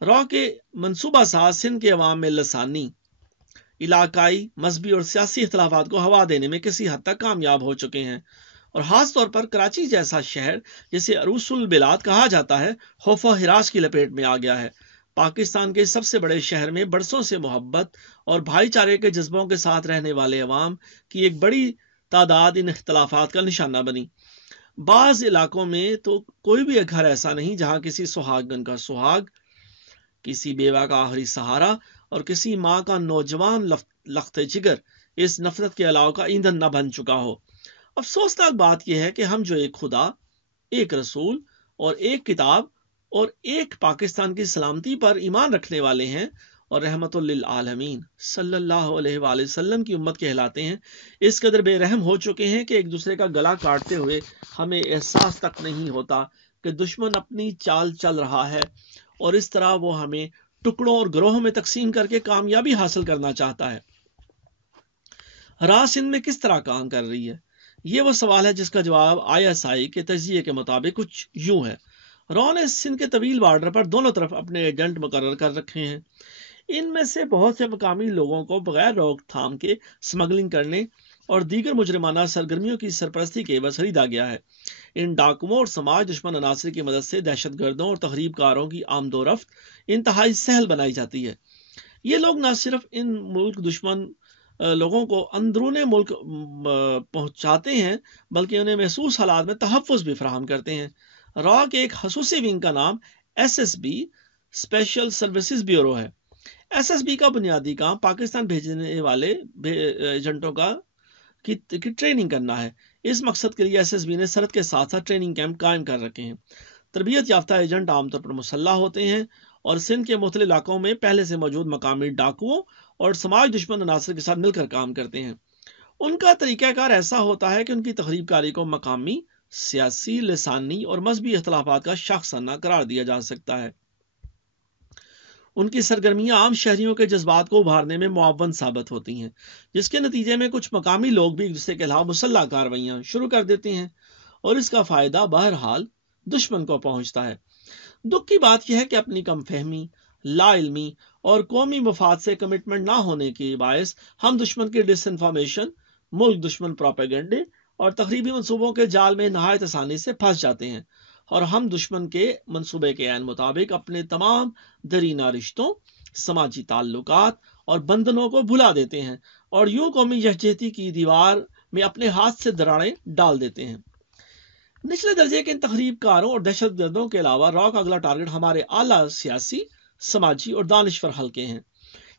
را کے منصوبہ ساز سندھ کے عوام میں لسانی، علاقائی، مذہبی اور سیاسی اختلافات کو ہوا دینے میں کسی حد تک کامیاب ہو چکے ہیں، اور خاص طور پر کراچی جیسا شہر جسے عروس البلاد کہا جاتا ہے خوف و ہراس کی لپیٹ میں آ گیا ہے۔ پاکستان کے سب سے بڑے شہر میں برسوں سے محبت اور بھائی چارے کے جذبوں کے ساتھ رہنے والے عوام کی ایک بڑی تعداد ان اختلافات کا نشانہ بنی۔ بعض علاقوں میں تو کوئی بھی گھر ایسا نہیں جہاں کسی سہاگن کا سہاگ، کسی بیوہ کا آخری سہارا اور کسی ماں کا نوجوان لخت جگر اس نفرت کے علاوہ کا ایندھن نہ بن چکا ہو۔ افسوسناک بات یہ ہے کہ ہم جو ایک خدا، ایک رسول اور ایک کتاب اور ایک پاکستان کی سلامتی پر ایمان رکھنے والے ہیں اور رحمت للعالمین صلی اللہ علیہ وآلہ وسلم کی امت کہلاتے ہیں، اس قدر بے رحم ہو چکے ہیں کہ ایک دوسرے کا گلا کاٹتے ہوئے ہمیں احساس تک نہیں ہوتا کہ دشمن اپنی چال چل رہا ہے، اور اس طرح وہ ہمیں ٹکڑوں اور گروہوں میں تقسیم کر کے کامیابی حاصل کرنا چاہتا ہے۔ را سندھ میں کس طرح کام کر رہی ہے؟ یہ وہ سوال ہے جس کا جواب ISI کے تجزیے کے مطابق کچھ یوں ہے۔ را نے سندھ کے طویل بارڈر پر دونوں طرف اپنے ایجنٹ مقرر کر رکھے ہیں۔ ان میں سے بہت سے مقامی لوگوں کو بغیر روک تھام کے سمگلنگ کرنے اور دیگر مجرمانہ سرگرمیوں کی سرپرستی کے عوض خریدا گیا ہے۔ ان ڈاکوؤں اور سماج دشمن عناصر کی مدد سے دہشت گردوں اور تخریب کاروں کی آمد و رفت انتہائی سہل بنائی جاتی ہے۔ یہ لوگ نہ صرف ان ملک دشمن لوگوں کو اندرون ملک پہنچاتے ہیں بلکہ انہیں محسوس حالات میں تحفظ بھی فراہم کرتے ہیں۔ را کے ایک خصوصی ونگ کا نام SSB اسپیشل سروسز بیورو ہے۔ SSB کا بنیادی کام پاکستان بھیجنے والے ایجنٹوں کی ٹریننگ کرنا ہے۔ اس مقصد کے لیے SSB نے سرحد کے ساتھ ساتھ ٹریننگ کیمپ قائم کر رکھے ہیں۔ تربیت یافتہ ایجنٹ عام طور پر مسلح ہوتے ہیں اور سندھ کے مختلف علاقوں میں پہلے سے موجود مقامی ڈاکوؤں اور سماج دشمن عناصر کے ساتھ مل کر کام کرتے ہیں۔ ان کا طریقہ کار ایسا ہوتا ہے کہ ان کی تخریب کاری کو مقامی، سیاسی، لسانی اور مذہبی اختلافات کا شاخسانہ قرار دیا جا سکتا ہے۔ ان کی سرگرمیاں عام شہریوں کے جذبات کو ابھارنے میں معاون ثابت ہوتی ہیں، جس کے نتیجے میں کچھ مقامی لوگ بھی ایک دوسرے کے خلاف مسلح کارروائیاں شروع کر دیتے ہیں، اور اس کا فائدہ بہرحال دشمن کو پہنچتا ہے۔ دکھ کی بات یہ ہے کہ اپنی کم فہمی، لا علمی اور قومی مفاد سے کمٹمنٹ نہ ہونے کے باعث ہم دشمن کی ڈس انفارمیشن، ملک دشمن پروپیگنڈے اور تخریبی منصوبوں کے جال میں نہایت آسانی سے پھنس جاتے ہیں، اور ہم دشمن کے منصوبے کے عین مطابق اپنے تمام درینہ رشتوں، سماجی تعلقات اور بندھنوں کو بھلا دیتے ہیں، اور یوں قومی یکجہتی کی دیوار میں اپنے ہاتھ سے دراڑیں ڈال دیتے ہیں۔ نچلے درجے کے ان تخریب کاروں اور دہشت گردوں کے علاوہ را کا اگلا ٹارگٹ ہمارے اعلیٰ سیاسی، سماجی اور دانشور حلقے ہیں۔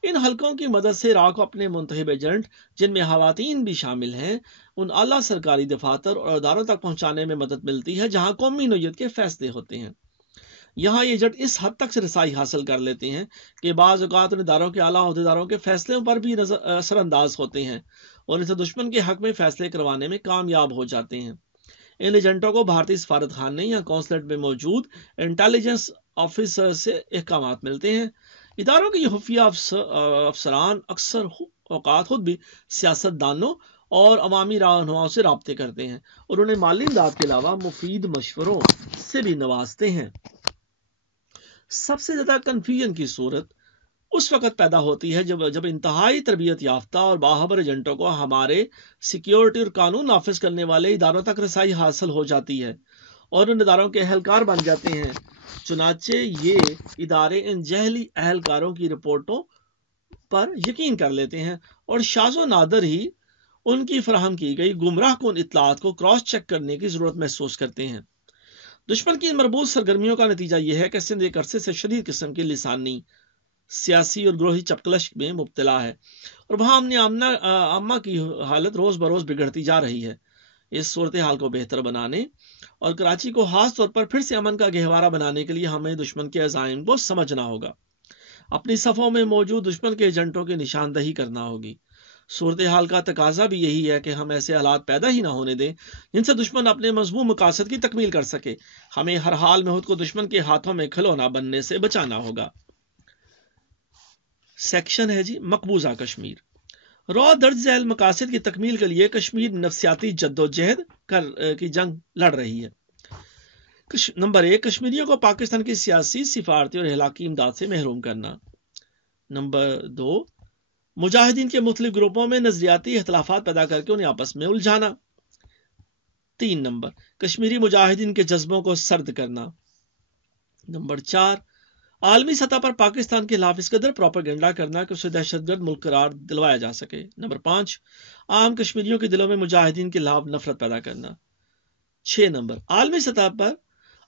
ان حلقوں کی مدد سے را کو اپنے منتخب ایجنٹ، جن میں خواتین بھی شامل ہیں، ان اعلیٰ سرکاری دفاتر اور اداروں تک پہنچانے میں مدد ملتی ہے جہاں قومی نوعیت کے فیصلے ہوتے ہیں۔ یہاں یہ ایجنٹ اس حد تک سے رسائی حاصل کر لیتے ہیں کہ بعض اوقات ان اداروں کے اعلیٰ عہدیداروں کے فیصلوں پر بھی اثر انداز ہوتے ہیں اور ان سے دشمن کے حق میں فیصلے کروانے میں کامیاب ہو جاتے ہیں۔ ان ایجنٹوں کو بھارتی سفارت خانے یا قونصلیٹ میں موجود انٹیلیجنس آفیسر سے احکامات ملتے ہیں۔ اداروں کے یہ خفیہ افسران اکثر اوقات خود بھی سیاست دانوں اور عوامی رہنماؤں سے رابطے کرتے ہیں اور انہیں مالی امداد کے علاوہ مفید مشوروں سے بھی نوازتے ہیں۔ سب سے زیادہ کنفیوژن کی صورت اس وقت پیدا ہوتی ہے جب انتہائی تربیت یافتہ اور باخبر ایجنٹوں کو ہمارے سیکیورٹی اور قانون نافذ کرنے والے اداروں تک رسائی حاصل ہو جاتی ہے اور ان اداروں کے اہلکار بن جاتے ہیں۔ چنانچہ یہ ادارے ان جہلی اہلکاروں کی رپورٹوں پر یقین کر لیتے ہیں اور شاذ و نادر ہی ان کی فراہم کی گئی گمراہ کن اطلاعات کو کراس چیک کرنے کی ضرورت محسوس کرتے ہیں۔ دشمن کی ان مربوط سرگرمیوں کا نتیجہ یہ ہے کہ سندھ ایک عرصے سے شدید قسم کی لسانی، سیاسی اور گروہی چپکلش میں مبتلا ہے اور وہاں امن عامہ کی حالت روز بروز بگڑتی جا رہی ہے۔ اس صورتحال کو بہتر بنانے اور کراچی کو خاص طور پر پھر سے امن کا گہوارہ بنانے کے لیے ہمیں دشمن کے عزائم کو سمجھنا ہوگا، اپنی صفوں میں موجود دشمن کے ایجنٹوں کی نشاندہی کرنا ہوگی۔ صورتحال کا تقاضا بھی یہی ہے کہ ہم ایسے حالات پیدا ہی نہ ہونے دیں جن سے دشمن اپنے مذموم مقاصد کی تکمیل کر سکے۔ ہمیں ہر حال میں خود کو دشمن کے ہاتھوں میں کھلونا بننے سے بچانا ہوگا۔ سیکشن ہے مقبوضہ کشمیر۔ را درج ذیل مقاصد کی تکمیل کے لیے کشمیر نفسیاتی جد و جہد کی جنگ لڑ رہی ہے۔ نمبر 1، کشمیریوں کو پاکستان کی سیاسی، سفارتی اور اخلاقی امداد سے محروم کرنا۔ نمبر 2، مجاہدین کے مختلف گروپوں میں نظریاتی اختلافات پیدا کر کے انہیں آپس میں الجھانا۔ 3 نمبر، کشمیری مجاہدین کے جذبوں کو سرد کرنا۔ نمبر 4، عالمی سطح پر پاکستان کے خلاف اس قدر پروپیگنڈا کرنا کہ اسے دہشت گرد ملک قرار دلوایا جا سکے۔ نمبر 5، عام کشمیریوں کے دلوں میں مجاہدین کے خلاف نفرت پیدا کرنا۔ 6 نمبر، عالمی سطح پر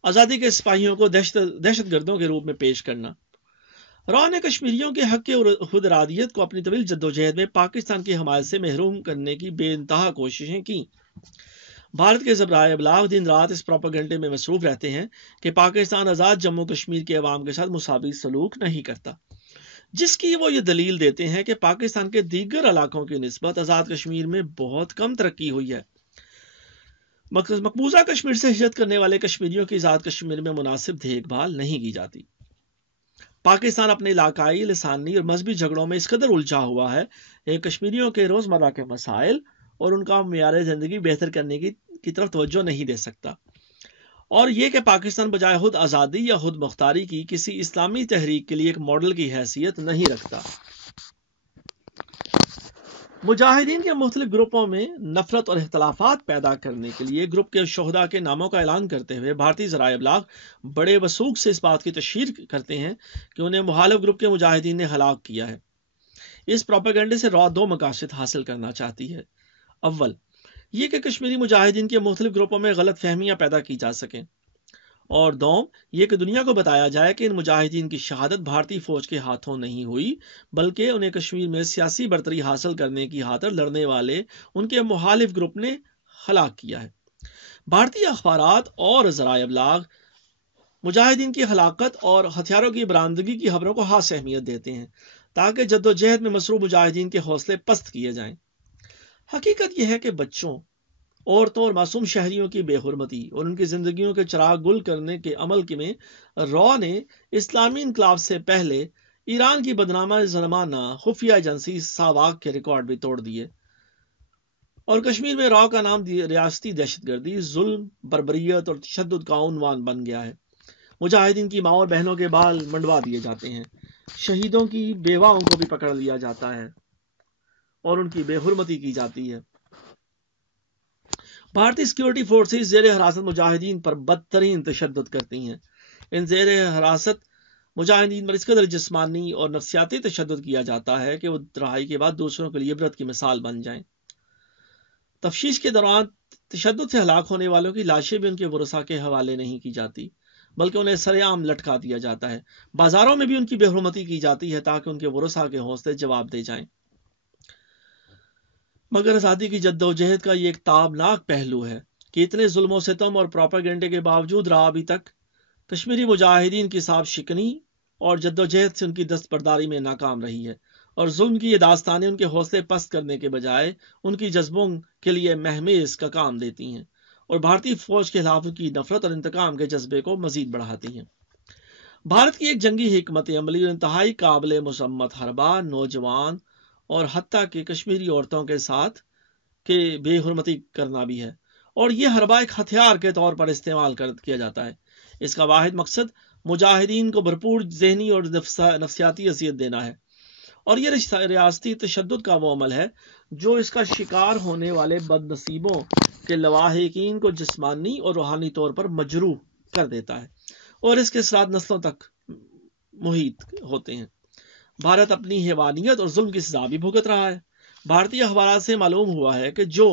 آزادی کے سپاہیوں کو دہشت گردوں کے روپ میں پیش کرنا۔ را نے کشمیریوں کے حق خود ارادیت کو اپنی طویل جدوجہد میں پاکستان کی حمایت سے محروم کرنے کی بے انتہا کوششیں کی۔ بھارت کے ذرائع ابلاغ دن رات اس پروپیگنڈے میں مصروف رہتے ہیں کہ پاکستان آزاد جموں کشمیر کے عوام کے ساتھ مساوی سلوک نہیں کرتا، جس کی وہ یہ دلیل دیتے ہیں کہ پاکستان کے دیگر علاقوں کی نسبت آزاد کشمیر میں بہت کم ترقی ہوئی ہے۔ مقبوضہ کشمیر سے ہجرت کرنے والے کشمیریوں کی آزاد کشمیر میں مناسب دیکھ بھال نہیں کی جاتی۔ پاکستان اپنے علاقائی، لسانی اور مذہبی جھگڑوں میں اس قدر الجھا ہوا ہے کہ کشمیریوں کے روزمرہ کے مسائل اور ان کا معیار زندگی بہتر کرنے کی طرف توجہ نہیں دے سکتا، اور یہ کہ پاکستان بجائے خود آزادی یا خود مختاری کی کسی اسلامی تحریک کے لیے ایک ماڈل کی حیثیت نہیں رکھتا۔ مجاہدین کے مختلف گروپوں میں نفرت اور اختلافات پیدا کرنے کے لیے گروپ کے شہداء کے ناموں کا اعلان کرتے ہوئے بھارتی ذرائع ابلاغ بڑے وثوق سے اس بات کی تشہیر کرتے ہیں کہ انہیں مخالف گروپ کے مجاہدین نے ہلاک کیا ہے۔ اس پروپیگنڈے سے را 2 مقاصد حاصل کرنا چاہتی ہے۔ اول، یہ کہ کشمیری مجاہدین کے مختلف گروپوں میں غلط فہمیاں پیدا کی جا سکیں، اور دوم، یہ کہ دنیا کو بتایا جائے کہ ان مجاہدین کی شہادت بھارتی فوج کے ہاتھوں نہیں ہوئی، بلکہ انہیں کشمیر میں سیاسی برتری حاصل کرنے کی خاطر لڑنے والے ان کے مخالف گروپ نے ہلاک کیا ہے۔ بھارتی اخبارات اور ذرائع ابلاغ مجاہدین کی ہلاکت اور ہتھیاروں کی برآمدگی کی خبروں کو خاص اہمیت دیتے ہیں تاکہ جدوجہد میں مصروف مجاہدین کے حوصلے پست کیے جائیں۔ حقیقت یہ ہے کہ بچوں، عورتوں اور معصوم شہریوں کی بے حرمتی اور ان کی زندگیوں کے چراغ گل کرنے کے عمل میں را نے اسلامی انقلاب سے پہلے ایران کی بدنامہ زمانہ خفیہ ایجنسی ساواک کے ریکارڈ بھی توڑ دیے، اور کشمیر میں را کا نام ریاستی دہشت گردی، ظلم، بربریت اور تشدد کا عنوان بن گیا ہے۔ مجاہدین کی ماں اور بہنوں کے بال منڈوا دیے جاتے ہیں، شہیدوں کی بیواؤں کو بھی پکڑ لیا جاتا ہے اور ان کی بے حرمتی کی جاتی ہے۔ بھارتی سیکیورٹی فورسز زیر حراست مجاہدین پر بدترین تشدد کرتی ہیں۔ ان زیر حراست مجاہدین پر اس قدر جسمانی اور نفسیاتی تشدد کیا جاتا ہے کہ وہ رہائی کے بعد دوسروں کے لیے عبرت کی مثال بن جائیں۔ تفتیش کے دوران تشدد سے ہلاک ہونے والوں کی لاشیں بھی ان کے ورثاء کے حوالے نہیں کی جاتی، بلکہ انہیں سرے عام لٹکا دیا جاتا ہے۔ بازاروں میں بھی ان کی بے حرمتی کی جاتی ہے تاکہ ان کے ورثاء کے حوصلے جواب دے جائیں۔ مگر آزادی کی جدوجہد کا یہ ایک تابناک پہلو ہے کہ اتنے ظلم و ستم اور پروپیگنڈے کے باوجود را ابھی تک کشمیری مجاہدین کی صاحب شکنی اور جدوجہد سے ان کی دستبرداری میں ناکام رہی ہے، اور ظلم کی یہ داستانیں ان کے حوصلے پست کرنے کے بجائے ان کی جذبوں کے لیے مہمیز کا کام دیتی ہیں، اور بھارتی فوج کے خلاف ان کی نفرت اور انتقام کے جذبے کو مزید بڑھاتی ہیں۔ بھارت کی ایک جنگی حکمت عملی اور انتہائی قابل مذمت حربہ نوجوان اور حتیٰ کہ کشمیری عورتوں کے ساتھ کے بے حرمتی کرنا بھی ہے، اور یہ حربہ ایک ہتھیار کے طور پر استعمال کیا جاتا ہے۔ اس کا واحد مقصد مجاہدین کو بھرپور ذہنی اور نفسیاتی اذیت دینا ہے، اور یہ ریاستی تشدد کا وہ عمل ہے جو اس کا شکار ہونے والے بد نصیبوں کے لواحقین کو جسمانی اور روحانی طور پر مجروح کر دیتا ہے، اور اس کے اثرات نسلوں تک محیط ہوتے ہیں۔ بھارت اپنی حیوانیت اور ظلم کی سزا بھی بھگت رہا ہے۔ بھارتی اخبارات سے معلوم ہوا ہے کہ جو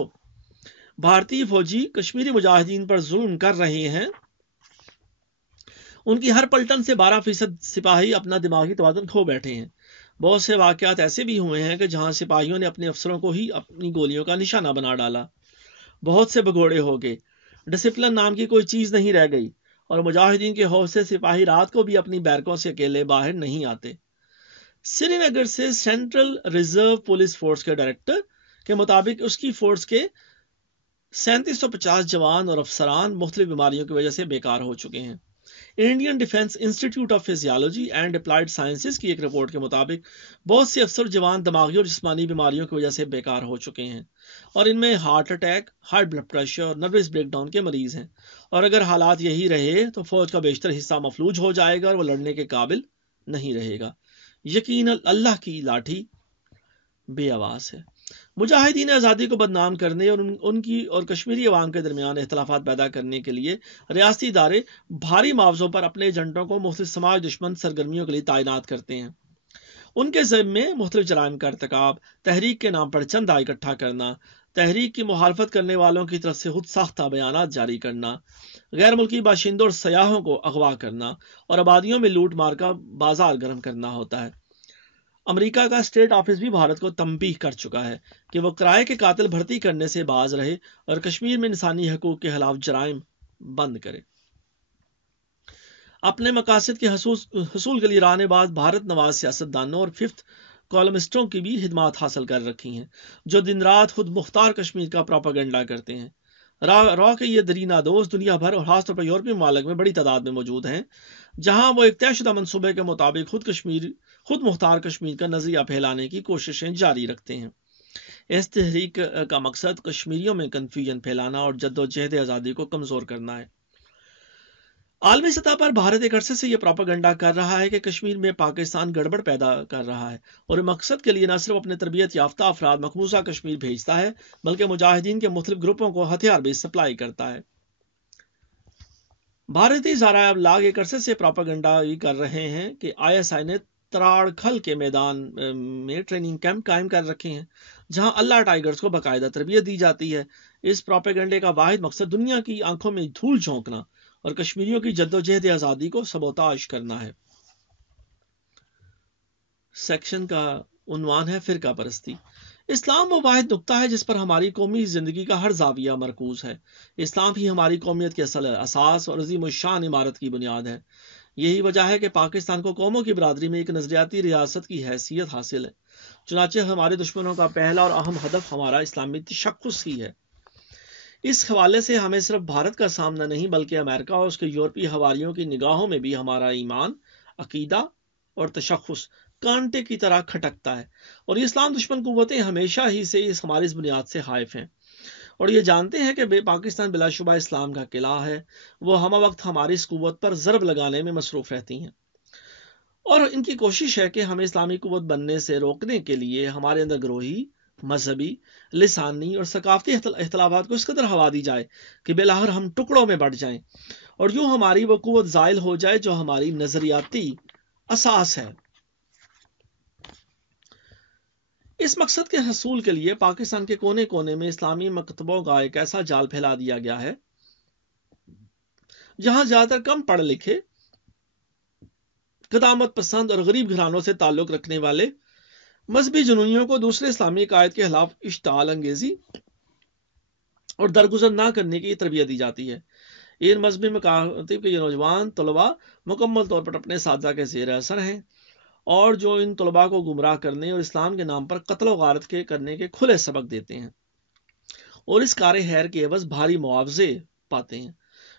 بھارتی فوجی کشمیری مجاہدین پر ظلم کر رہے ہیں ان کی ہر پلٹن سے 12% سپاہی اپنا دماغی توازن کھو بیٹھے ہیں۔ بہت سے واقعات ایسے بھی ہوئے ہیں کہ جہاں سپاہیوں نے اپنے افسروں کو ہی اپنی گولیوں کا نشانہ بنا ڈالا۔ بہت سے بگوڑے ہو گئے، ڈسپلن نام کی کوئی چیز نہیں رہ گئی، اور مجاہدین کے حوصلے سپاہی رات کو بھی اپنی بیرکوں سے اکیلے باہر نہیں آتے۔ سری نگر سے سینٹرل ریزرو پولیس فورس کے ڈائریکٹر کے مطابق اس کی فورس کے 3750 جوان اور افسران مختلف بیماریوں کی وجہ سے بیکار ہو چکے ہیں۔ Indian defence institute of physiology and applied sciences کی ایک رپورٹ کے مطابق بہت سے افسر جوان دماغی اور جسمانی بیماریوں کی وجہ سے بیکار ہو چکے ہیں، اور ان میں heart attack, high blood pressure اور نروس بریک ڈاؤن کے مریض ہیں، اور اگر حالات یہی رہے تو فوج کا بیشتر حصہ مفلوج ہو جائے گا اور وہ لڑنے کے قابل نہیں رہے گا۔ یقیناً اللہ کی لاٹھی بے آواز ہے۔ مجاہدین آزادی کو بدنام کرنے اور ان کی اور کشمیری عوام کے درمیان اختلافات پیدا کرنے کے لیے ریاستی ادارے بھاری معاوضوں پر اپنے ایجنٹوں کو مختلف سماج دشمن سرگرمیوں کے لیے تعینات کرتے ہیں۔ ان کے ذمے مختلف جرائم کا ارتکاب، تحریک کے نام پر چندہ اکٹھا کرنا، تحریک کی مخالفت کرنے والوں کی طرف سے خود ساختہ بیانات جاری کرنا، غیر ملکی باشندوں اور سیاحوں کو اغوا کرنا اور آبادیوں میں لوٹ مار کا بازار گرم کرنا ہوتا ہے۔ امریکہ کا اسٹیٹ آفس بھی بھارت کو تنبیہ کر چکا ہے کہ وہ کرائے کے قاتل بھرتی کرنے سے باز رہے اور کشمیر میں انسانی حقوق کے خلاف جرائم بند کرے۔ اپنے مقاصد کے حصول کے لیے ایران نے بعض بھارت نواز سیاستدانوں اور ففتھ کالمسٹوں کی بھی خدمات حاصل کر رکھی ہیں، جو دن رات خود مختار کشمیر کا پروپیگنڈا کرتے ہیں۔ را کے یہ درینا دوست دنیا بھر اور خاص طور پر یورپی ممالک میں بڑی تعداد میں موجود ہیں، جہاں وہ ایک طے شدہ منصوبے کے مطابق خود مختار کشمیر کا نظریہ پھیلانے کی کوششیں جاری رکھتے ہیں۔ اس تحریک کا مقصد کشمیریوں میں کنفیوژن پھیلانا اور جدوجہد آزادی کو کمزور کرنا ہے۔ عالمی سطح پر بھارت ایک عرصے سے یہ پروپیگنڈا کر رہا ہے کہ کشمیر میں پاکستان گڑبڑ پیدا کر رہا ہے، اور اس مقصد کے لیے نہ صرف اپنے تربیت یافتہ افراد مقبوضہ کشمیر بھیجتا ہے بلکہ مجاہدین کے مختلف گروپوں کو ہتھیار بھی سپلائی کرتا ہے۔ بھارتی ذرائع ابلاغ ایک عرصے سے پروپیگنڈا کر رہے ہیں کہ ISI نے تراڑ-کھل کے میدان میں ٹریننگ کیمپ قائم کر رکھے ہیں، جہاں اللہ ٹائیگرز کو باقاعدہ تربیت دی جاتی ہے۔ اس پروپیگنڈے کا واحد مقصد دنیا کی آنکھوں میں دھول جھونکنا اور کشمیریوں کی جدوجہد آزادی کو سبوتاژ کرنا ہے۔ سیکشن کا عنوان ہے فرقہ پرستی۔ اسلام وہ واحد نقطہ ہے جس پر ہماری قومی زندگی کا ہر زاویہ مرکوز ہے۔ اسلام ہی ہماری قومیت کے اصل اساس اور عظیم الشان عمارت کی بنیاد ہے۔ یہی وجہ ہے کہ پاکستان کو قوموں کی برادری میں ایک نظریاتی ریاست کی حیثیت حاصل ہے۔ چنانچہ ہمارے دشمنوں کا پہلا اور اہم ہدف ہمارا اسلامی تشخص ہی ہے۔ اس حوالے سے ہمیں صرف بھارت کا سامنا نہیں بلکہ امریکہ اور اس کے یورپی حواریوں کی نگاہوں میں بھی ہمارا ایمان، عقیدہ اور تشخص کانٹے کی طرح کھٹکتا ہے، اور یہ اسلام دشمن قوتیں ہمیشہ ہی سے ہماری اس بنیاد سے حائف ہیں اور یہ جانتے ہیں کہ پاکستان بلا شبہ اسلام کا قلعہ ہے۔ وہ ہمہ وقت ہماری اس قوت پر ضرب لگانے میں مصروف رہتی ہیں، اور ان کی کوشش ہے کہ ہمیں اسلامی قوت بننے سے روکنے کے لیے ہمارے اندر گروہی، مذہبی، لسانی اور ثقافتی اختلافات کو اس قدر ہوا دی جائے کہ بالآخر ہم ٹکڑوں میں بٹ جائیں اور یوں ہماری وہ قوت زائل ہو جائے جو ہماری نظریاتی اساس ہے۔ اس مقصد کے حصول کے لیے پاکستان کے کونے کونے میں اسلامی مکتبوں کا ایک ایسا جال پھیلا دیا گیا ہے جہاں زیادہ تر کم پڑھ لکھے، قدامت پسند اور غریب گھرانوں سے تعلق رکھنے والے مذہبی جنونیوں کو دوسرے اسلامی عقائد کے خلاف اشتعال انگیزی اور درگزر نہ کرنے کی تربیت دی جاتی ہے۔ ان مذہبی مکاتب کے یہ نوجوان طلباء مکمل طور پر اپنے اساتذہ کے زیر اثر ہیں، اور جو ان طلباء کو گمراہ کرنے اور اسلام کے نام پر قتل و غارت کرنے کے کھلے سبق دیتے ہیں اور اس کار خیر کے عوض بھاری معاوضے پاتے ہیں۔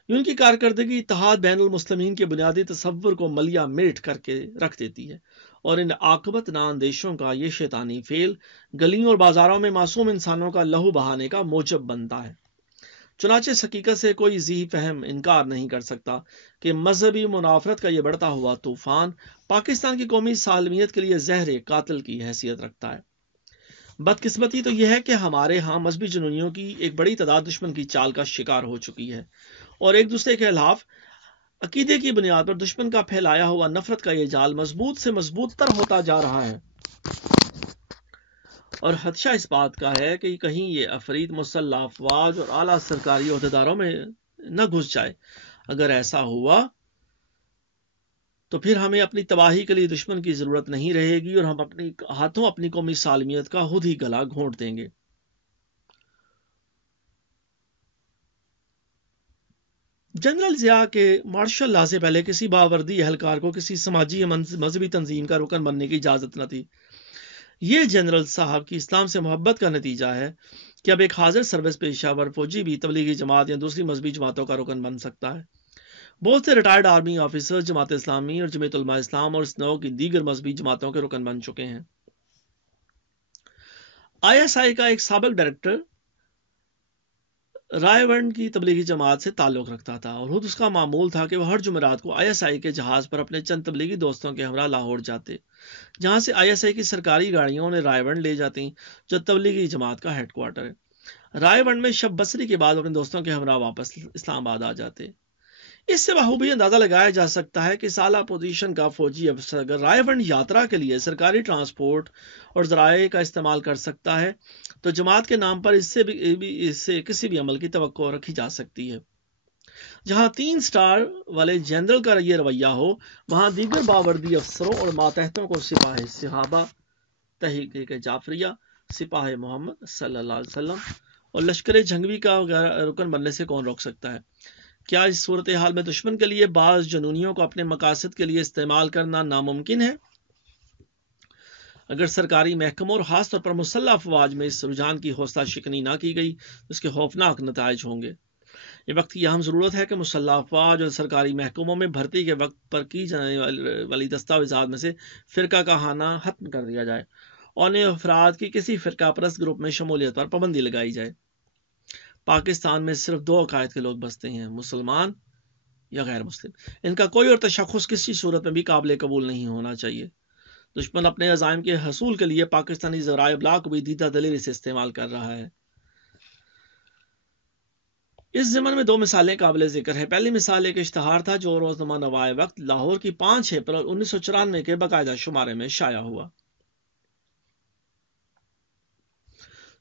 ان کی کارکردگی اتحاد بین المسلمین کے بنیادی تصور کو ملیا میٹ کر کے رکھ دیتی ہے، اور ان عاقبت نااندیشوں کا یہ شیطانی فعل گلیوں اور بازاروں میں معصوم انسانوں کا لہو بہانے کا موجب بنتا ہے۔ چنانچہ اس حقیقت سے کوئی ذی فہم انکار نہیں کر سکتا کہ مذہبی منافرت کا یہ بڑھتا ہوا طوفان پاکستان کی قومی سالمیت کے لیے زہر قاتل کی حیثیت رکھتا ہے۔ بدقسمتی تو یہ ہے کہ ہمارے ہاں مذہبی جنونیوں کی ایک بڑی تعداد دشمن کی چال کا شکار ہو چکی ہے، اور ایک دوسرے کے خلاف عقیدے کی بنیاد پر دشمن کا پھیلایا ہوا نفرت کا یہ جال مضبوط سے مضبوط تر ہوتا جا رہا ہے، اور خدشہ اس بات کا ہے کہ کہیں یہ افرید مسلح افواج اور اعلیٰ سرکاری عہدیداروں میں نہ گھس جائے۔ اگر ایسا ہوا تو پھر ہمیں اپنی تباہی کے لیے دشمن کی ضرورت نہیں رہے گی اور ہم اپنی ہاتھوں اپنی قومی سالمیت کا خود ہی گلا گھونٹ دیں گے۔ جنرل ضیاء کے مارشل لا سے پہلے کسی باوردی اہلکار کو کسی سماجی یا مذہبی تنظیم کا رکن بننے کی اجازت نہ تھی۔ یہ جنرل صاحب کی اسلام سے محبت کا نتیجہ ہے کہ اب ایک حاضر سروس پیشہ ور فوجی بھی تبلیغی جماعت یا دوسری مذہبی جماعتوں کا رکن بن سکتا ہے۔ بہت سے retired army officer Jamaat Islami اور جمعیت علماء اسلام اور اس نوع کی دیگر مذہبی جماعتوں کے رکن بن چکے ہیں۔ ISI کا ایک سابق ڈائریکٹر رائے ونڈ کی تبلیغی جماعت سے تعلق رکھتا تھا اور خود اس کا معمول تھا کہ وہ ہر جمعرات کو ISI کے جہاز پر اپنے چند تبلیغی دوستوں کے ہمراہ لاہور جاتے، جہاں سے ISI کی سرکاری گاڑیوں انہیں رائے ونڈ لے جاتی جو تبلیغی جماعت کا ہیڈ کوارٹر ہے۔ رائے ونڈ میں شب بصری کے بعد اپنے دوستوں کے ہمراہ واپس اسلام آباد آ جاتے۔ اس سے بخوبی اندازہ لگایا جا سکتا ہے کہ سالہ پوزیشن کا فوجی افسر اگر رائے ونڈ یاترا کے لیے سرکاری ٹرانسپورٹ اور ذرائع کا استعمال کر سکتا ہے تو جماعت کے نام پر اس سے کسی بھی عمل کی توقع رکھی جا سکتی ہے۔ جہاں 3 سٹار والے جنرل کا یہ رویہ ہو، وہاں دیگر باوردی افسروں اور ماتحتوں کو سپاہ صحابہ، تحریک جعفریہ، سپاہ محمد صلی اللہ علیہ وسلم اور لشکر جھنگوی کا رکن بننے سے کون روک سکتا ہے؟ کیا اس صورتحال میں دشمن کے لیے بعض جنونیوں کو اپنے مقاصد کے لیے استعمال کرنا ناممکن ہے؟ اگر سرکاری محکموں اور خاص طور پر مسلح افواج میں اس رجحان کی حوصلہ شکنی نہ کی گئی تو اس کے خوفناک نتائج ہوں گے۔ یہ وقت کی اہم ضرورت ہے کہ مسلح افواج اور سرکاری محکموں میں بھرتی کے وقت پر کی جانے والی دستاویزات میں سے فرقہ کہانہ ختم کر دیا جائے اور انہیں افراد کی کسی فرقہ پرست گروپ میں شمولیت پر پابندی لگائی جائے۔ پاکستان میں صرف 2 عقائد کے لوگ بستے ہیں، مسلمان یا غیر مسلم۔ ان کا کوئی اور تشخص کسی صورت میں بھی قابل قبول نہیں ہونا چاہیے۔ دشمن اپنے عزائم کے حصول کے لیے پاکستانی ذرائع ابلاغ کو بھی دیدہ دلیری سے استعمال کر رہا ہے۔ اس ضمن میں 2 مثالیں قابل ذکر ہیں۔ پہلی مثال ایک اشتہار تھا جو روزنامہ نوائے وقت لاہور کی 5 اپریل 1994 کے باقاعدہ شمارے میں شائع ہوا۔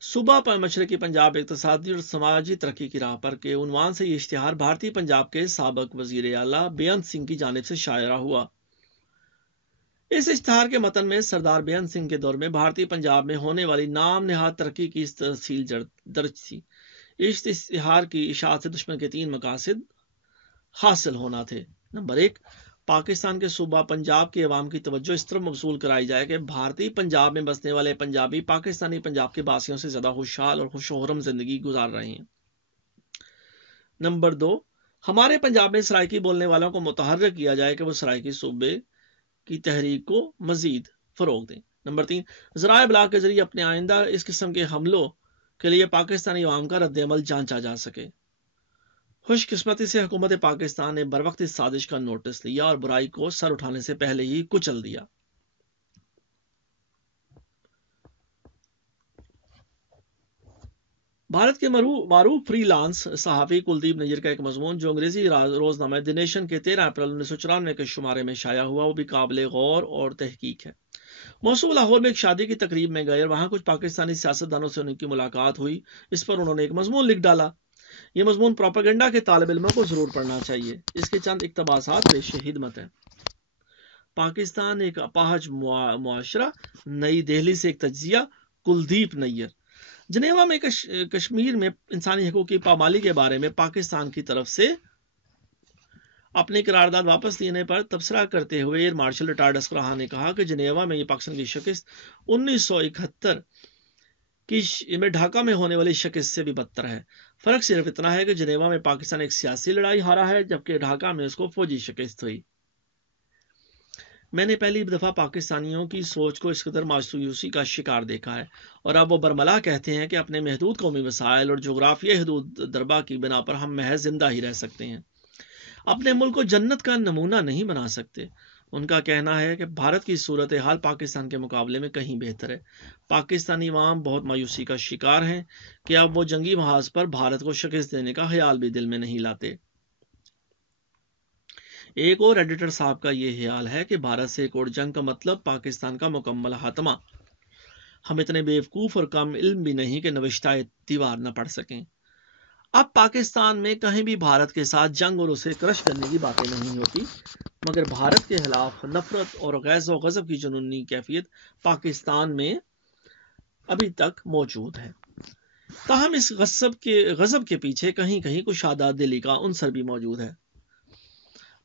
صوبہ پر مشرقی پنجاب اقتصادی اور سماجی ترقی کی راہ پر کے عنوان سے یہ اشتہار بھارتی پنجاب کے سابق وزیر اعلیٰ بیانت سنگھ کی جانب سے شائع ہوا۔ اس اشتہار کے متن میں سردار بیانت سنگھ کے دور میں بھارتی پنجاب میں ہونے والی نام نہاد ترقی کی تفصیل درج تھی۔ اس اشتہار کی اشاعت سے دشمن کے 3 مقاصد حاصل ہونا تھے۔ نمبر 1، پاکستان کے صوبہ پنجاب کے عوام کی توجہ اس طرح مبذول کرائی جائے کہ بھارتی پنجاب میں بسنے والے پنجابی پاکستانی پنجاب کے باسیوں سے زیادہ خوشحال اور خوش و خرم زندگی گزار رہے ہیں۔ نمبر 2، ہمارے پنجاب میں سرائکی بولنے والوں کو متحرک کیا جائے کہ وہ سرائکی صوبے کی تحریک کو مزید فروغ دیں۔ نمبر 3، ذرائع ابلاغ کے ذریعے اپنے آئندہ اس قسم کے حملوں کے لیے پاکستانی عوام کا رد عمل جانچا جا سکے۔ خوش قسمتی سے حکومت پاکستان نے بروقت اس سازش کا نوٹس لیا اور برائی کو سر اٹھانے سے پہلے ہی کچل دیا۔ بھارت کے معروف فری لانس صحافی کلدیپ نیر کا ایک مضمون جو انگریزی روزنامہ دی نیشن کے 13 اپریل 1994 کے شمارے میں شائع ہوا، وہ بھی قابل غور اور تحقیق ہے۔ موصول لاہور میں ایک شادی کی تقریب میں گئے اور وہاں کچھ پاکستانی سیاستدانوں سے ان کی ملاقات ہوئی۔ اس پر انہوں نے ایک مضمون لکھ ڈالا۔ یہ مضمون پروپیگنڈا کے طالب علموں کو ضرور پڑھنا چاہیے۔ اس کے چند اقتباسات پیش خدمت ہیں۔ پاکستان ایک اپاہج معاشرہ، نئی دہلی سے ایک تجزیہ، کلدیپ نیر۔ جنیوا میں کشمیر میں انسانی حقوق کی پامالی کے بارے میں پاکستان کی طرف سے اپنی قرارداد واپس لینے پر تبصرہ کرتے ہوئے air marshal retired Oscar Khan نے کہا کہ جنیوا میں یہ پاکستان کی شکست 1971 میں ڈھاکہ میں ہونے والی شکست سے بھی بدتر ہے۔ فرق صرف اتنا ہے کہ جنیوا میں پاکستان ایک سیاسی لڑائی ہارا ہے جبکہ ڈھاکہ میں اس کو فوجی شکست ہوئی۔ میں نے پہلی دفعہ پاکستانیوں کی سوچ کو اس قدر مایوسی کا شکار دیکھا ہے، اور اب وہ برملا کہتے ہیں کہ اپنے محدود قومی وسائل اور جغرافیائی حدود دربا کی بنا پر ہم محض زندہ ہی رہ سکتے ہیں، اپنے ملک کو جنت کا نمونہ نہیں بنا سکتے۔ ان کا کہنا ہے کہ بھارت کی صورتحال پاکستان کے مقابلے میں کہیں بہتر ہے۔ پاکستانی عوام بہت مایوسی کا شکار ہیں کہ اب وہ جنگی محاذ پر بھارت کو شکست دینے کا خیال بھی دل میں نہیں لاتے۔ ایک اور ایڈیٹر صاحب کا یہ خیال ہے کہ بھارت سے ایک اور جنگ کا مطلب پاکستان کا مکمل خاتمہ۔ ہم اتنے بیوقوف اور کم علم بھی نہیں کہ نوشتہ دیوار نہ پڑھ سکیں۔ اب پاکستان میں کہیں بھی بھارت کے ساتھ جنگ اور اسے کرش کرنے کی باتیں نہیں ہوتی، مگر بھارت کے خلاف نفرت اور غیظ و غضب کی جنونی کیفیت پاکستان میں ابھی تک موجود ہے۔ تاہم اس غضب کے پیچھے کہیں کہیں کشادہ دلی کا عنصر بھی موجود ہے۔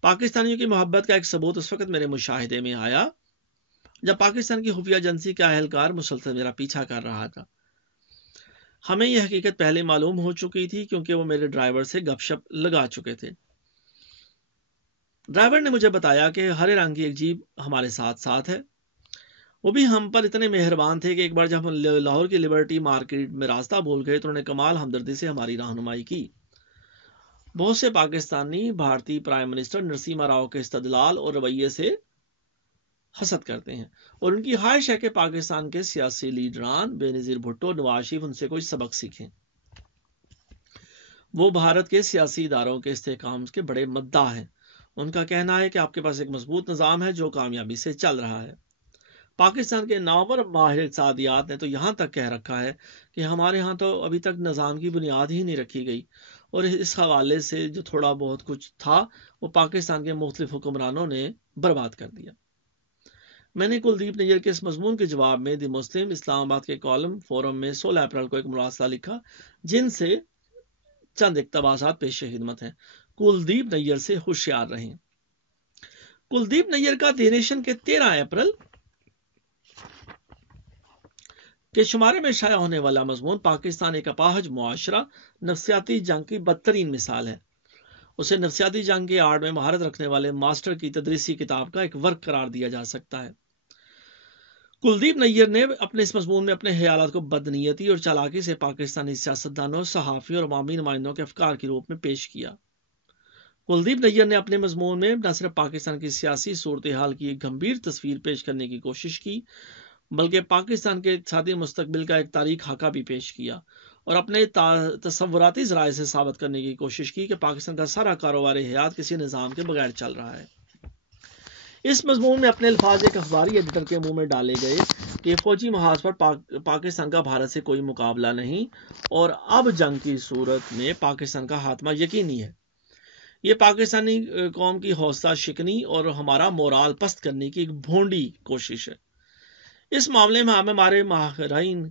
پاکستانیوں کی محبت کا ایک ثبوت اس وقت میرے مشاہدے میں آیا جب پاکستان کی خفیہ ایجنسی کا اہلکار مسلسل میرا پیچھا کر رہا تھا۔ ہمیں یہ حقیقت پہلے معلوم ہو چکی تھی کیونکہ وہ میرے ڈرائیور سے گپ شپ لگا چکے تھے۔ ڈرائیور نے مجھے بتایا کہ ہرے رنگ کی ایک جیپ ہمارے ساتھ ساتھ ہے. وہ بھی ہم پر اتنے مہربان تھے کہ ایک بار جب ہم لاہور کی لبرٹی مارکیٹ میں راستہ بھول گئے تو انہوں نے کمال ہمدردی سے ہماری رہنمائی کی. بہت سے پاکستانی بھارتی پرائم منسٹر نرسیما راؤ کے استدلال اور رویے سے حسد کرتے ہیں اور ان کی خواہش ہے کہ پاکستان کے سیاسی لیڈران بے نظیر بھٹو، نواز شریف ان سے کوئی سبق سیکھیں. وہ بھارت کے سیاسی اداروں کے استحکام کے بڑے مداح ہیں. ان کا کہنا ہے کہ آپ کے پاس ایک مضبوط نظام ہے جو کامیابی سے چل رہا ہے. پاکستان کے نامور ماہر اقتصادیات نے تو یہاں تک کہہ رکھا ہے کہ ہمارے ہاں تو ابھی تک نظام کی بنیاد ہی نہیں رکھی گئی، اور اس حوالے سے جو تھوڑا بہت کچھ تھا وہ پاکستان کے مختلف حکمرانوں نے برباد کر دیا. میں نے کلدیپ نیر کے اس مضمون کے جواب میں دی مسلم اسلام آباد کے کالم فورم میں 16 اپریل کو ایک مراسلہ لکھا جن سے چند اقتباسات پیش خدمت ہیں. کلدیپ نیر سے ہوشیار رہیں. کلدیپ نیر کا دی نیشن کے 13 اپریل کے شمارے میں شائع ہونے والا مضمون پاکستان ایک اپاہج معاشرہ، نفسیاتی جنگ کی بدترین مثال ہے. اسے نفسیاتی جنگ کے آڑ میں مہارت رکھنے والے ماسٹر کی تدریسی کتاب کا ایک ورک قرار دیا جا سکتا ہے. کلدیپ نیر نے اپنے اس مضمون میں اپنے خیالات کو بدنیتی اور چالاکی سے پاکستانی سیاستدانوں، صحافیوں اور عوامی نمائندوں کے افکار کے روپ میں پیش کیا. کلدیپ نیر نے اپنے مضمون میں نہ صرف پاکستان کی سیاسی صورتحال کی ایک گمبھیر تصویر پیش کرنے کی کوشش کی بلکہ پاکستان کے اقتصادی مستقبل کا ایک تاریخی خاکہ بھی پیش کیا اور اپنے تصوراتی ذرائع سے ثابت کرنے کی کوشش کی کہ پاکستان کا سارا کاروباری حیات کسی نظام کے بغیر چل رہا ہے. اس مضمون میں اپنے الفاظ ایک اخباری ایڈیٹر کے منہ میں ڈالے گئے کہ فوجی محاذ پر پاکستان کا بھارت سے کوئی مقابلہ نہیں اور اب جنگ کی صورت میں پاکستان کا خاتمہ یقینی ہے. یہ پاکستانی قوم کی حوصلہ شکنی اور ہمارا مورال پست کرنے کی ایک بھونڈی کوشش ہے. اس معاملے میں ہمارے ماہرین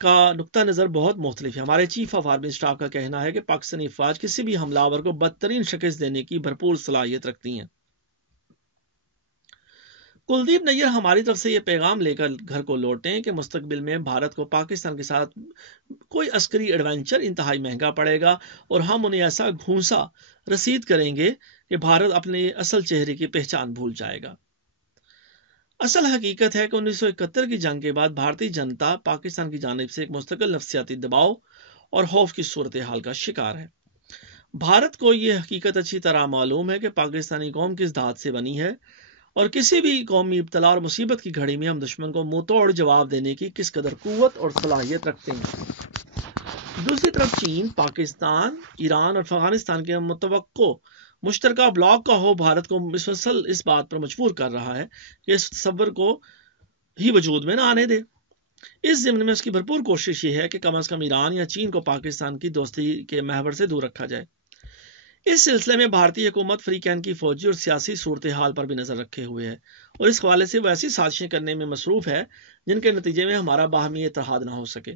کا نقطہ نظر بہت مختلف ہے. ہمارے چیف آف آرمی اسٹاف کا کہنا ہے کہ پاکستانی افواج کسی بھی حملہ آور کو بدترین شکست دینے کی بھرپور صلاحیت رکھتی ہیں. کلدیپ نیر ہماری طرف سے یہ پیغام لے کر گھر کو لوٹیں کہ مستقبل میں بھارت کو پاکستان کے ساتھ کوئی عسکری ایڈونچر انتہائی مہنگا پڑے گا اور ہم انہیں ایسا گھونسا رسید کریں گے کہ بھارت اپنے اصل چہرے کی پہچان بھول جائے گا. اصل حقیقت ہے کہ 1971 کی جنگ کے بعد بھارتی جنتا پاکستان کی جانب سے ایک مستقل نفسیاتی دباؤ اور خوف کی صورتحال کا شکار ہے. بھارت کو یہ حقیقت اچھی طرح معلوم ہے کہ پاکستانی قوم کس دھات سے بنی ہے اور کسی بھی قومی ابتلا اور مصیبت کی گھڑی میں ہم دشمن کو منہ توڑ جواب دینے کی کس قدر قوت اور صلاحیت رکھتے ہیں. دوسری طرف چین، پاکستان، ایران اور افغانستان کے متوقع مشترکہ بلاک کا ہو بھارت کو مسلسل اس بات پر مجبور کر رہا ہے کہ اس تصور کو ہی وجود میں نہ آنے دے. اس ضمن میں اس کی بھرپور کوشش یہ ہے کہ کم از کم ایران یا چین کو پاکستان کی دوستی کے محور سے دور رکھا جائے. اس سلسلے میں بھارتی حکومت فریقین کی فوجی اور سیاسی صورتحال پر بھی نظر رکھے ہوئے ہے اور اس حوالے سے وہ ایسی سازشیں کرنے میں مصروف ہے جن کے نتیجے میں ہمارا باہمی اتحاد نہ ہو سکے.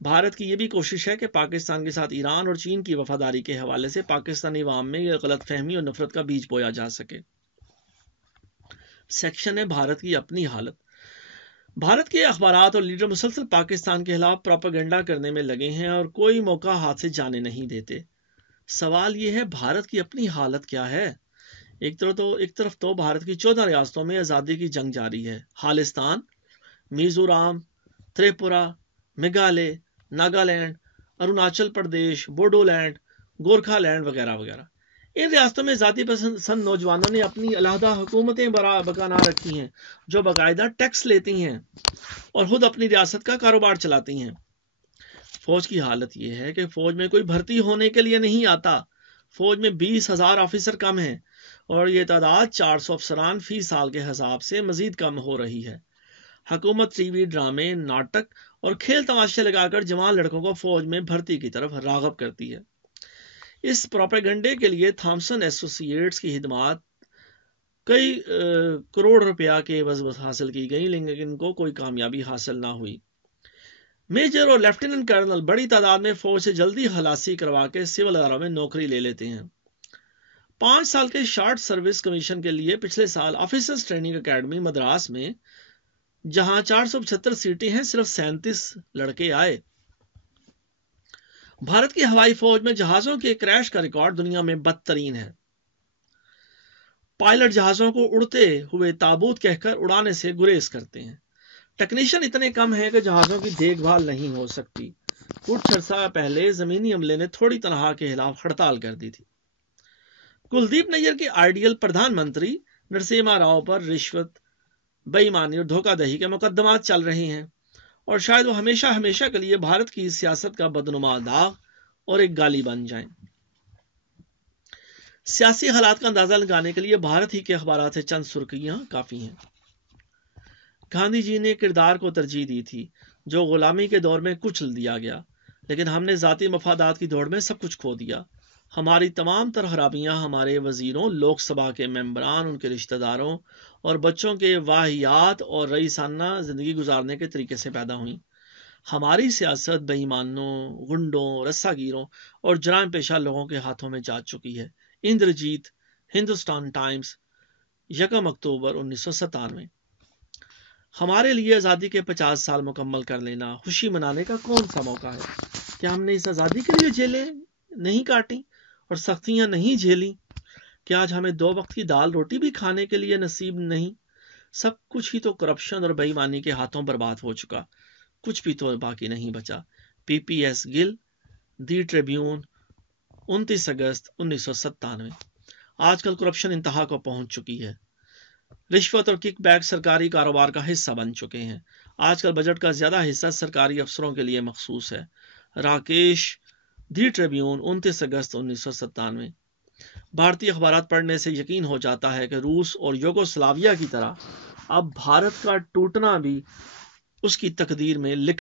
بھارت کی یہ بھی کوشش ہے کہ پاکستان کے ساتھ ایران اور چین کی وفاداری کے حوالے سے پاکستانی عوام میں یہ غلط فہمی اور نفرت کا بیج بویا جا سکے. سیکشن ہے بھارت کی اپنی حالت. بھارت کے اخبارات اور لیڈر مسلسل پاکستان کے خلاف پروپیگنڈا کرنے میں لگے ہیں اور کوئی موقع ہاتھ سے جانے نہیں دیتے. سوال یہ ہے بھارت کی اپنی حالت کیا ہے؟ ایک طرف تو بھارت کی 14 ریاستوں میں آزادی کی جنگ جاری ہے. خالستان، میزورام، تریپورا، میگھالیہ، ناگالینڈ، اروناچل پردیش، بوڈو لینڈ، گورکھا لینڈ وغیرہ وغیرہ. ان ریاستوں میں ذاتی پسند نوجوانوں نے اپنی علیحدہ حکومتیں برقرار رکھی ہیں جو باقاعدہ ٹیکس لیتی ہیں اور خود اپنی ریاست کا کاروبار چلاتی ہیں. فوج کی حالت یہ ہے کہ فوج میں کوئی بھرتی ہونے کے لیے نہیں آتا. فوج میں 20,000 آفیسر کم ہیں اور یہ تعداد 400 افسران فی سال کے حساب سے مزید کم ہو رہی ہے. حکومت ٹی وی ڈرامے، ناٹک اور کھیل تماشے لگا کر جوان لڑکوں کو فوج میں بھرتی کی طرف راغب کرتی ہے. اس پروپیگنڈے کے لیے تھامسن ایسوسی ایٹس کی خدمات کئی کروڑ روپیہ کے عوض حاصل کی گئی لیکن ان کو کوئی کامیابی حاصل نہ ہوئی. میجر اور لیفٹیننٹ کرنل بڑی تعداد میں فوج سے جلدی خلاصی کروا کے سول اداروں میں نوکری لے لیتے ہیں. 5 سال کے شارٹ سروس کمیشن کے لیے پچھلے سال آفیسرز ٹریننگ اکیڈمی مدراس میں جہاں 475 سیٹیں ہیں صرف 37 لڑکے آئے. بھارت کی ہوائی فوج میں جہازوں کے کریش کا ریکارڈ دنیا میں بدترین ہے. پائلٹ جہازوں کو اڑتے ہوئے تابوت کہہ کر اڑانے سے گریز کرتے ہیں۔ ٹیکنیشین اتنے کم ہیں کہ جہازوں کی دیکھ بھال نہیں ہو سکتی۔ کچھ عرصہ پہلے زمینی عملے نے تھوڑی تنخواہ کے خلاف ہڑتال کر دی تھی۔ کلدیپ نیر کے آئیڈیل پردھان منتری نرسمہا راؤ پر رشوت، بے ایمانی اور دھوکہ دہی کے مقدمات چل رہے ہیں، اور شاید وہ ہمیشہ ہمیشہ کے لیے بھارت کی سیاست کا بدنما داغ اور ایک گالی بن جائیں۔ سیاسی حالات کا اندازہ لگانے کے لیے بھارت ہی کے اخبارات سے چند سرخیاں کافی ہیں۔ گاندھی جی نے کردار کو ترجیح دی تھی جو غلامی کے دور میں کچل دیا گیا، لیکن ہم نے ذاتی مفادات کی دوڑ میں سب کچھ کھو دیا۔ ہماری تمام تر خرابیاں ہمارے وزیروں، لوک سبھا کے ممبران، ان کے رشتہ داروں اور بچوں کے واہیات اور رئیسانہ زندگی گزارنے کے طریقے سے پیدا ہوئیں۔ ہماری سیاست بے ایمانوں، غنڈوں، رسا گیروں اور جرائم پیشہ لوگوں کے ہاتھوں میں جا چکی ہے۔ اندرجیت، ہندوستان ٹائمز، 1 اکتوبر 1997۔ ہمارے لیے آزادی کے 50 سال مکمل کر لینا خوشی منانے کا کون سا موقع ہے؟ کیا ہم نے اس آزادی کے لیے جیلیں نہیں کاٹی اور سختیاں نہیں جھیلی؟ کیا آج ہمیں 2 وقت کی دال روٹی بھی کھانے کے لیے نصیب نہیں؟ سب کچھ ہی تو کرپشن اور بے ایمانی کے ہاتھوں برباد ہو چکا، کچھ بھی تو باقی نہیں بچا۔ پی پی ایس گل، دی ٹریبیون، 29 اگست 1997۔ آج کل کرپشن انتہا کو پہنچ چکی ہے۔ رشوت اور کک بیک سرکاری کاروبار کا حصہ بن چکے ہیں۔ آج کل بجٹ کا زیادہ حصہ سرکاری افسروں کے لیے مخصوص ہے۔ راکیش، دی ٹریبیون، 29 اگست 1997۔ بھارتی اخبارات پڑھنے سے یقین ہو جاتا ہے کہ روس اور یوگوسلاویہ کی طرح اب بھارت کا ٹوٹنا بھی اس کی تقدیر میں لکھ